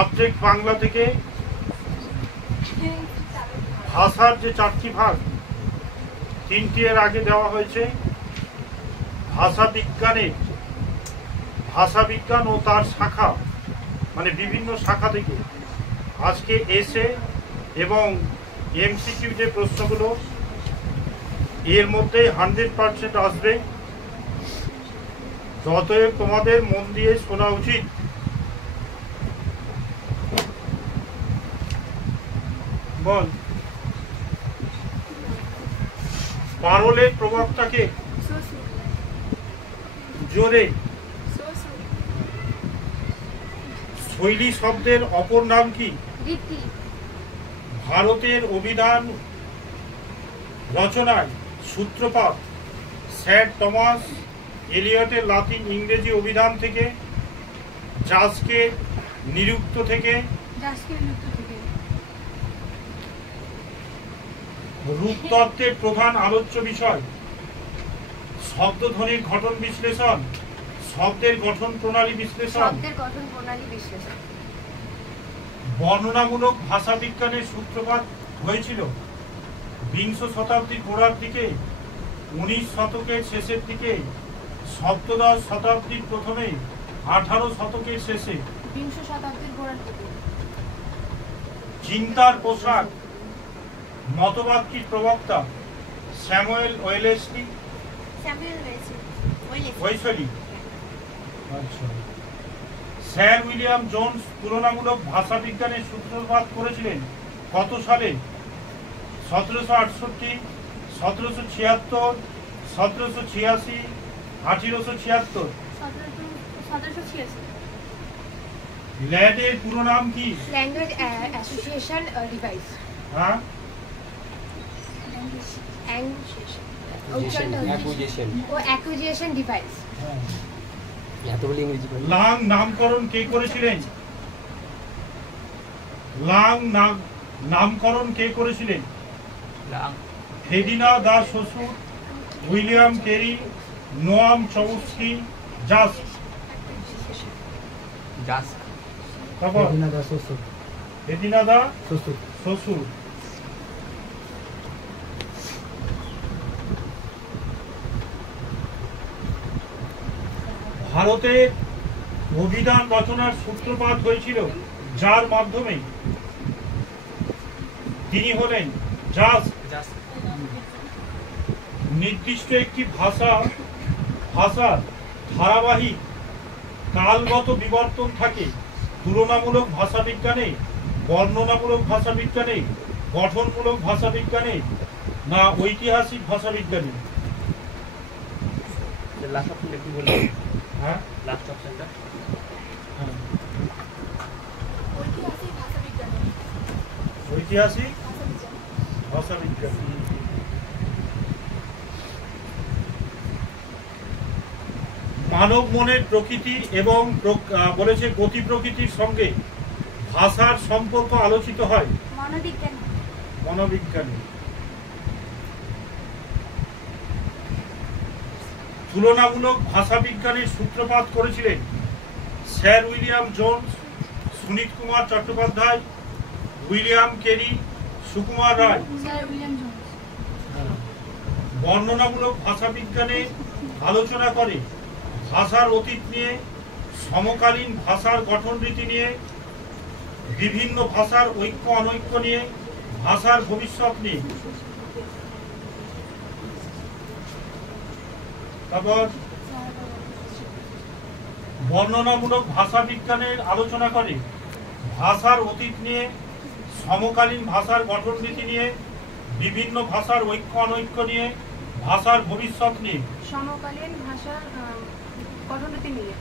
Subject Bangla থেকে ভাষার যে 4টি ভাগ, 3টি এর আগে দেওয়া হয়েছে। ভাষা বিজ্ঞান ও তার শাখা, মানে বিভিন্ন শাখা থেকে আজকে এসে এবং এমসিকিউ যে প্রশ্নগুলো, এর মধ্যে 100% আসবে। অতএব তোমাদের মন দিয়ে শোনা উচিত। বল, পারলের প্রভাবটাকে জোরে। শৈলী শব্দের অপর নাম কি? ভারতের অভিধান রচনায় সূত্রপাত স্যার টমাস এলিয়টের লাতিন ইংরেজি অভিধান থেকে, জাসকে নিরুক্ত থেকে। রূপতত্ত্বের প্রধান আলোচ্য বিষয় শব্দধ্বনির গঠন বিশ্লেষণ, শব্দের গঠন প্রণালী বিশ্লেষণ। বর্ণনামূলক ভাষা বিজ্ঞানের সূত্রপাত হয়েছিল 20 শতাব্দীর গোড়ার দিকে, 19 শতকের শেষের দিকে, সপ্তদশ শতাব্দীর প্রথমে, 18 শতকের শেষে। 20 শতাব্দীর গোড়ার দিকে। চিন্তার পোশাক মতবাদটির প্রবক্তা স্যামুয়েল ওয়েলেসলি। আচ্ছা। স্যার উইলিয়াম জোন্স তুলনামূলক ভাষা বিজ্ঞানের সূত্রপাত করেছিলেন কত সালে? 1768, 1776, 1786, 1876। 1786। ল্যাডের পুরো নাম কি? Language association device. হ্যাঁ, অ্যাকুজিশন ডিভাইস। লাং নামকরণ কে করেছিলেন? লাং নামকরণ কে করেছিলেন? ফেডিনা দা শ্বশুর, উইলিয়াম কেরি, নোয়াম চমস্কি, জাস্ক। ফেডিনা দা শ্বশুর। ভারতের অভিধান রচনার সূত্রপাত হয়েছিল যার মাধ্যমে, তিনি হলেন জাস্ক। নির্দিষ্ট একটি ভাষার ধারাবাহিক কালগত বিবর্তন থাকে তুলনামূলক ভাষা বিজ্ঞানে, বর্ণনামূলক ভাষা বিজ্ঞানে, গঠনমূলক ভাষা বিজ্ঞানে, না ঐতিহাসিক ভাষা বিজ্ঞানে? ঐতিহাসিক ভাষা বিজ্ঞান। মানব মনের প্রকৃতি এবং বলেছে গতি প্রকৃতির সঙ্গে ভাষার সম্পর্ক আলোচিত হয় মনোবিজ্ঞানে। তুলনামূলক ভাষা বিজ্ঞানের সূত্রপাত করেছিলেন sir William Jones, Sunit Kumar Chattopadhyay, William Carey, Sukumar Ray. বর্ণনামূলক ভাষা বিজ্ঞানে আলোচনা করে ভাষার অতীত নিয়ে, সমকালীন ভাষার গঠন রীতি নিয়ে, বিভিন্ন ভাষার ঐক্য অনৈক্য নিয়ে, ভাষার ভবিষ্যৎ নিয়ে। তারপর বর্ণনামূলক ভাষা বিজ্ঞানের আলোচনা করে ভাষার অতীত নিয়ে, সমকালীন ভাষার গঠন রীতি নিয়ে, বিভিন্ন ভাষার ঐক্য অনৈক্য নিয়ে, ভাষার ভবিষ্যৎ নিয়ে। সমকালীন ভাষার গঠন রীতি নিয়ে।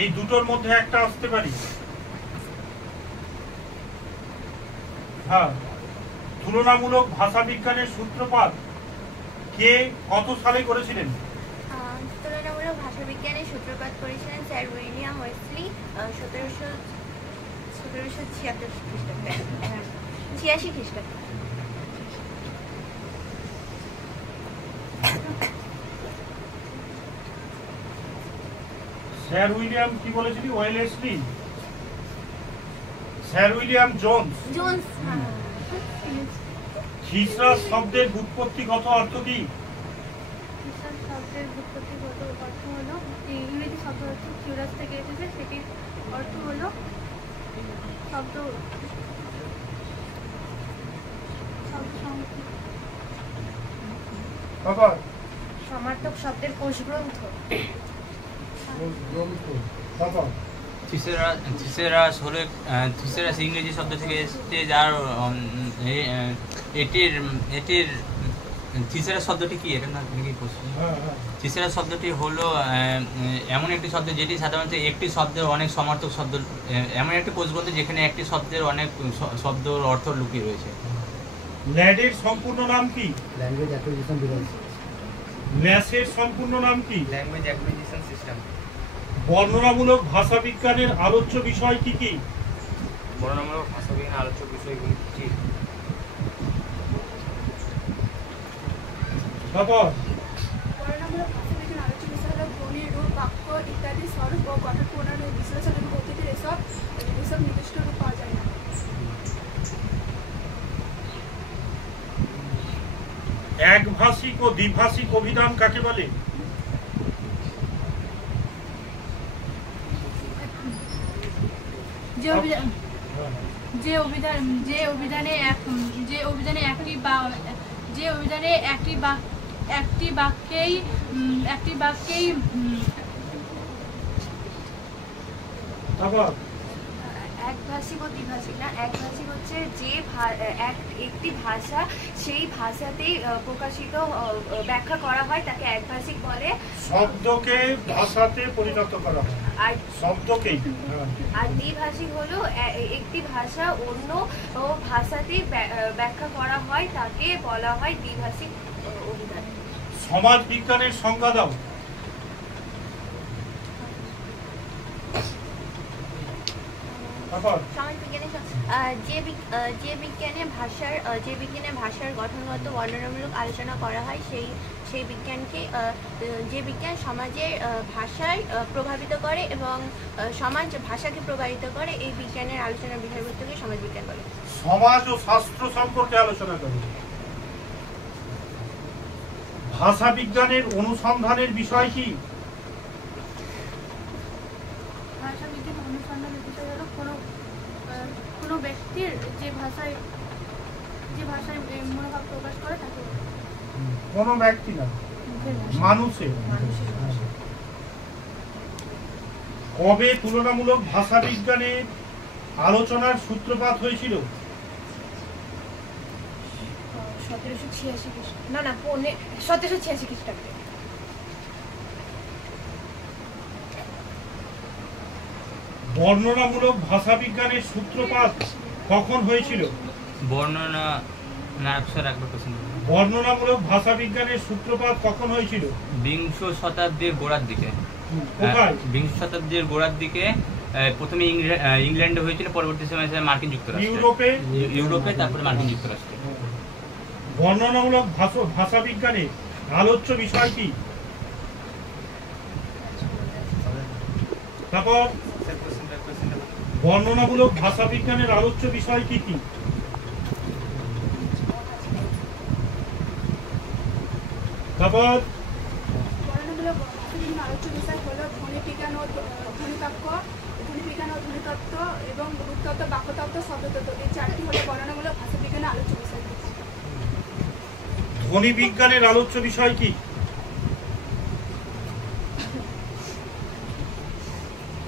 এই দুটোর মধ্যে একটা আসতে পারি। হ্যাঁ, তুলনামূলক ভাষা বিজ্ঞানের সূত্রপাত কে কত সালে করেছিলেন? তুলনামূলক ভাষা বিজ্ঞানের সূত্রপাত করেছিলেন স্যার উইলিয়াম ওয়েসলি 1786 খ্রিস্টাব্দে। স্যার উইলিয়াম কি বলেছিলি? Wellesley. Sir William Jones. Jones. Thesaurus শব্দের ব্যুৎপত্তিগত অর্থ কি? থিসারাস শব্দের ব্যুৎপত্তিগত অর্থ হলো, ইংরেজি শব্দ হচ্ছে থিওরাস থেকে এসেছে, সেটির অর্থ হলো শব্দ সমার্থক শব্দের কোষ গ্রন্থ। থিসেরাস হলো থিসেরাস ইংরেজি শব্দ থেকে এসেছে, যার এটির এটির থিসেরাস শব্দটি কি? এটা না কি প্রশ্ন? থিসেরাস শব্দটি হলো এমন একটি শব্দ যেটি সাধারণত একটি শব্দের অনেক সমার্থক শব্দ, এমন একটি কোষগ্রন্থ যেখানে একটি শব্দের অনেক শব্দের অর্থ লুকিয়ে রয়েছে। ল্যাডের সম্পূর্ণ নাম কি? Language acquisition device. ল্যাসের সম্পূর্ণ নাম কি? Language acquisition system. বর্ণনামূলক ভাষাবিজ্ঞানের আলোচ্য বিষয় কি কি? বর্ণনামূলক ভাষাবিজ্ঞানের আলোচ্য বিষয়গুলি কি? তারপর বর্ণনামূলক ভাষাবিজ্ঞানের আলোচ্য বিষয় হলো ধ্বনি, রূপ, বাক্য ইত্যাদি স্বরূপ ও গঠন প্রণয়নের বিশ্লেষণ এবং পদ্ধতির এসব নির্দিষ্ট রূপ পাওয়া যায় না। একভাষিক ও দ্বিভাষিক অভিধান কাকে বলে? যে অভিধানে একটি বাক্যেই তারপর একভাষিক ও দ্বিভাষিক না, একভাষিক হচ্ছে যে একটি ভাষা সেই ভাষাতেই প্রকাশিত ব্যাখ্যা করা হয় তাকে একভাষিক বলে। শব্দকে ভাষাতে পরিণত করা হয়, আর শব্দকেই। আর দ্বিভাষিক হলো একটি ভাষা অন্য ভাষাতেই ব্যাখ্যা করা হয় তাকে বলা হয় দ্বিভাষিক অভিধান। সমাজ বিজ্ঞানের সংজ্ঞা দাও। তারপর সমাজবিজ্ঞানের যে বিজ্ঞানে ভাষার গঠনগত বর্ণনামূলক আলোচনা করা হয় সেই বিজ্ঞানকে যে বিজ্ঞান সমাজের ভাষায় প্রভাবিত করে এবং সমাজ ভাষাকে প্রভাবিত করে, এই বিজ্ঞানের আলোচনার বিষয়বস্তুকে সমাজ বিজ্ঞান বলে। সমাজ ও শাস্ত্র সম্পর্কে আলোচনা করব। ভাষা বিজ্ঞানের অনুসন্ধানের বিষয় কি? ভাষাবিজ্ঞান অনুসন্ধানের বিষয় হলো কোনো ব্যক্তির যে ভাষায় মনোভাব প্রকাশ করে তাকে কোনো ব্যক্তি না, মানুষের। কবে তুলনামূলক ভাষা বিজ্ঞানের আলোচনার সূত্রপাত হয়েছিল? 1786 খ্রিস্টাব্দে। বর্ণনামূলক ভাষা বিজ্ঞানের সূত্রপাত কখন হয়েছিল? বর্ণনামূলক ভাষা বিজ্ঞানের সূত্রপাত কখন হয়েছিল? বিংশ শতাব্দীর গোড়ার দিকে। বিংশ শতাব্দীর গোড়ার দিকে প্রথমে ইংল্যান্ডে হয়েছিল, পরবর্তী সময়ে মার্কিন যুক্তরাষ্ট্রে, ইউরোপে, তারপরে মার্কিন যুক্তরাষ্ট্রে। বর্ণনামূলক ভাষা বিজ্ঞানের আলোচ্য বিষয় কি? তারপর বর্ণনামূলক ভাষা বিজ্ঞানের আলোচ্য বিষয় কি কি? তারপর বর্ণনামূলক ভাষাবিজ্ঞানের আলোচ্য বিষয় হলো ধ্বনিবিজ্ঞান ও ধ্বনিতত্ত্ব এবং রূপতত্ত্ব, বাক্যতত্ত্ব, শব্দতত্ত্ব। এই চারটি হলো বর্ণনামূলক ভাষাবিজ্ঞানের আলোচ্য বিষয়। ধ্বনি বিজ্ঞানের আলোচ্য বিষয় কি?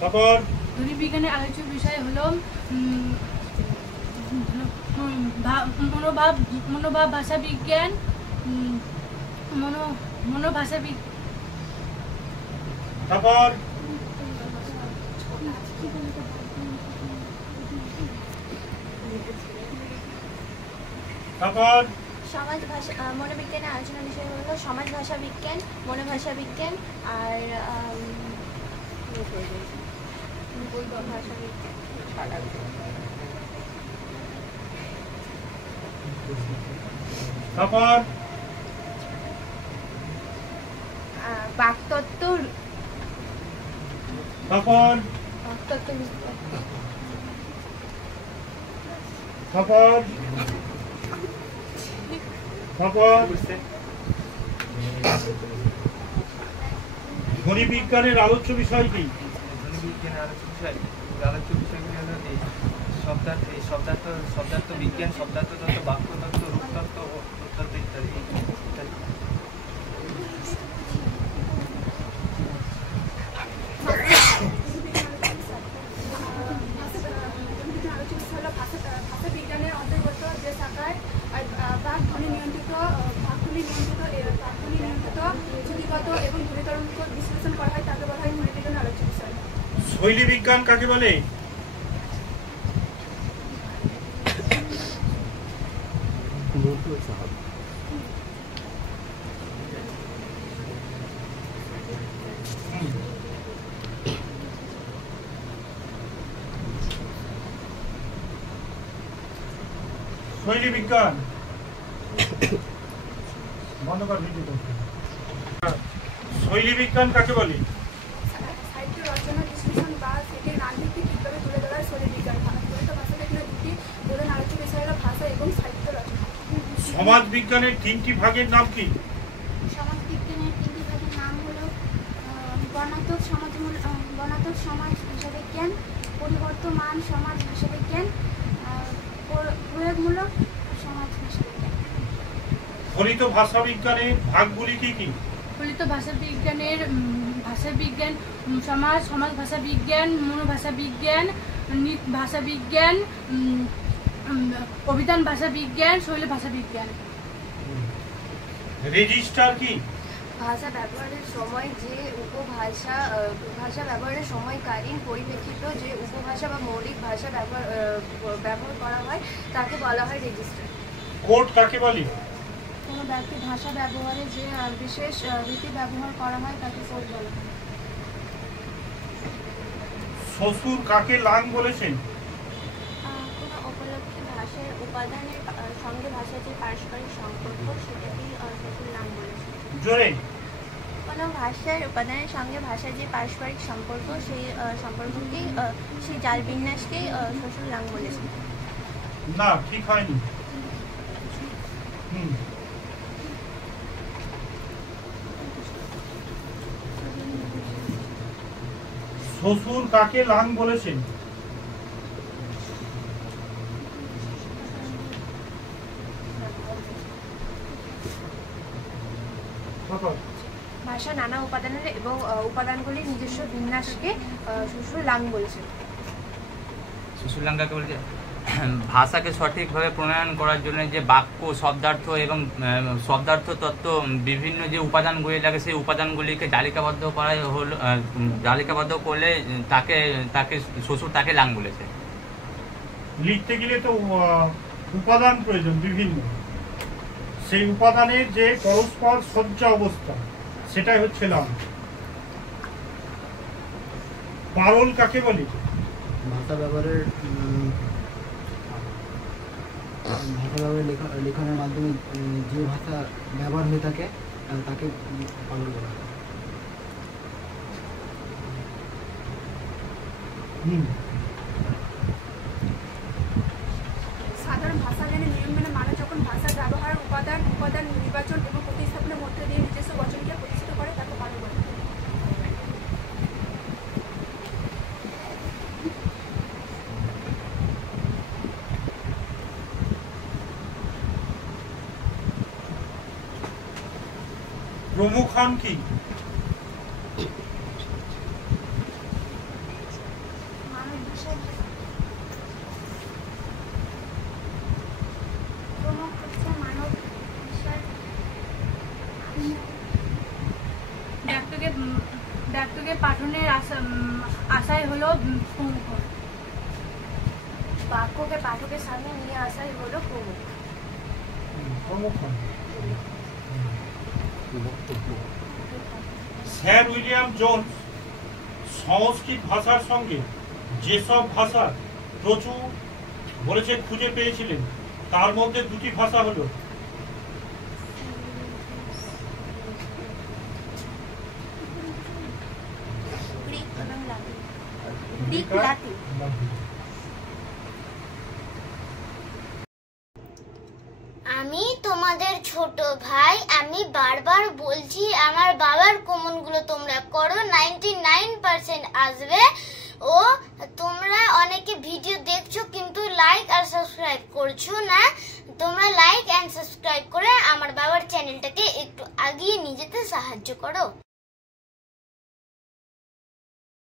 তারপর ধ্বনিবিজ্ঞানের আলোচ্য বিষয় হলো মনোভাব ভাষাবিজ্ঞান, তারপর তারপর সমাজ ভাষা মনোবিজ্ঞানের আলোচনার বিষয় হলো সমাজ ভাষা বিজ্ঞান, মনোভাষা বিজ্ঞান আর ভাষা বিজ্ঞান। তারপর বাক্তত্ত্ব, তারপর তারপর ধ্বনি বিজ্ঞানের আলোচ্য বিষয় কি? আলোচ্য বিষয়গুলি হলো শব্দার্থ বিজ্ঞান, শব্দার্থ তত্ত্ব, বাক্য তত্ত্ব, রূপতত্ত্ব ও তত্ত্ব ইত্যাদি। ভাষা বিজ্ঞানের অন্তর্গত যে শাখায় বাকধ্বনি নিয়ন্ত্রিত শ্রুতিগত এবং ধ্বনিতরঙ্গ বিশ্লেষণ করা হয় তাকে বলা হয় ধ্বনি বিজ্ঞানের আলোচ্য বিষয়। শৈলী বিজ্ঞান কাকে বলে? শৈলী বিজ্ঞান বন্ধ কর ভিডিও। শৈলী বিজ্ঞান কাকে বলে? সাহিত্য রচনা বিশ্লেষণ বা থেকে নাটকটি ঠিকভাবে তুলে ধরার শৈলী বিজ্ঞান। ভাষা বিজ্ঞানের দুটি প্রধান আলোচ্য বিষয় হলো ভাষা এবং সাহিত্য রচনা। সমাজ বিজ্ঞানের তিনটি ভাগের নাম কি? সমাজ বিজ্ঞানের তিনটি ভাগের নাম হলো বর্ণাত্মক সমাজ ভাষাবিজ্ঞান, পরিবর্তমান সমাজ ভাষাবিজ্ঞান, প্রয়োগমূলক সমাজ ভাষাবিজ্ঞান। ফলিত ভাষা বিজ্ঞানের ভাগগুলি কি কি? ফলিত ভাষা বিজ্ঞানের ভাষা বিজ্ঞান, সমাজ ভাষা বিজ্ঞান, মনোভাষা বিজ্ঞান, ভাষা বিজ্ঞান, অভিধান ভাষা বিজ্ঞান, শৈলী ভাষা বিজ্ঞান। রেজিস্টার কি? ভাষা ব্যবহারের সময় যে ভাষা ব্যবহারের সময়কালীন পরিপ্রেক্ষিত যে উপভাষা বা মৌলিক ভাষা ব্যবহার করা হয় তাকে বলা হয় রেজিস্টার। কোড কাকে বলে? কোনো ব্যক্তি ভাষা ব্যবহারে যে বিশেষ রীতি ব্যবহার করা হয় তাকে কোড বলা হয়। শ্বশুর কাকে লাং বলেছেন? কোনো উপলক্ষে ভাষার উপাদানের সঙ্গে ভাষার যে পারস্পরিক সম্পর্ক সেটাকেই শ্বশুর লাং বলেছে। জোরে। কোনো ভাষার উপাদানের সঙ্গে ভাষার যে পারস্পরিক সম্পর্ক সেই সম্পর্ককেই সেই জাল বিন্যাসকেই শ্বশুর লাং বলেছে। না, ঠিক হয়নি। শ্বশুর কাকে লাং বলেছেন? ভাষা নানা উপাদানের এবং উপাদানগুলির নিজস্ব বিন্যাসকে শ্বশুর লাং বলেছে। শ্বশুর লাং কাকে বলছে? ভাষাকে সঠিকভাবে প্রণয়ন করার জন্য যে বাক্য, শব্দার্থ এবং শব্দার্থ তত্ত্ব বিভিন্ন যে উপাদানগুলি লাগে সেই উপাদানগুলিকে তালিকাবদ্ধ করা হলো, তালিকাবদ্ধ করলে তাকে শ্বশুর তাকে লাং বলেছে। লিখতে গেলে তো উপাদান প্রয়োজন বিভিন্ন, সেই উপাদানের যে পরস্পর সজ্জা অবস্থা সেটাই হচ্ছে লাং। পারল কাকে বলে? ভাষা ব্যবহারের লেখনের মাধ্যমে যে ভাষা ব্যবহার হয়ে থাকে তাকে পালন করা হয়। সাধারণ ভাষা জ্ঞানের নিয়ম মেনে মানুষ যখন ভাষার ব্যবহার উপাদান নির্বাচন এবং প্রতিস্থাপনের মধ্যে দিয়ে নিজস্ব বচনকে প্রতিষ্ঠিত করে তাকে পালন করে। প্রমুখান কি? মানব ভাষায় প্রমুখ হচ্ছে মানব ভাষার ব্যক্তিকে পাঠনের আশাই হলো প্রমুখ। বাক্যকে পাঠকের সামনে নিয়ে আসাই হলো প্রমুখ। প্রমুখান। স্যার উইলিয়াম জোন্স সংস্কৃত ভাষার সঙ্গে যেসব ভাষা প্রচুর বলেছে খুঁজে পেয়েছিলেন তার মধ্যে দুটি ভাষা হলো গ্রিক এবং লাতিন। গ্রিক লাতিন। ছোট ভাই, আমি বারবার বলছি আমার বাবার কমনগুলো তোমরা করো, 99% আসবে। ও তোমরা অনেকে ভিডিও দেখছো কিন্তু লাইক আর সাবস্ক্রাইব করছো না। তোমরা লাইক এন্ড সাবস্ক্রাইব করে আমার বাবার চ্যানেলটাকে একটু আগিয়ে নিয়ে যেতে সাহায্য করো।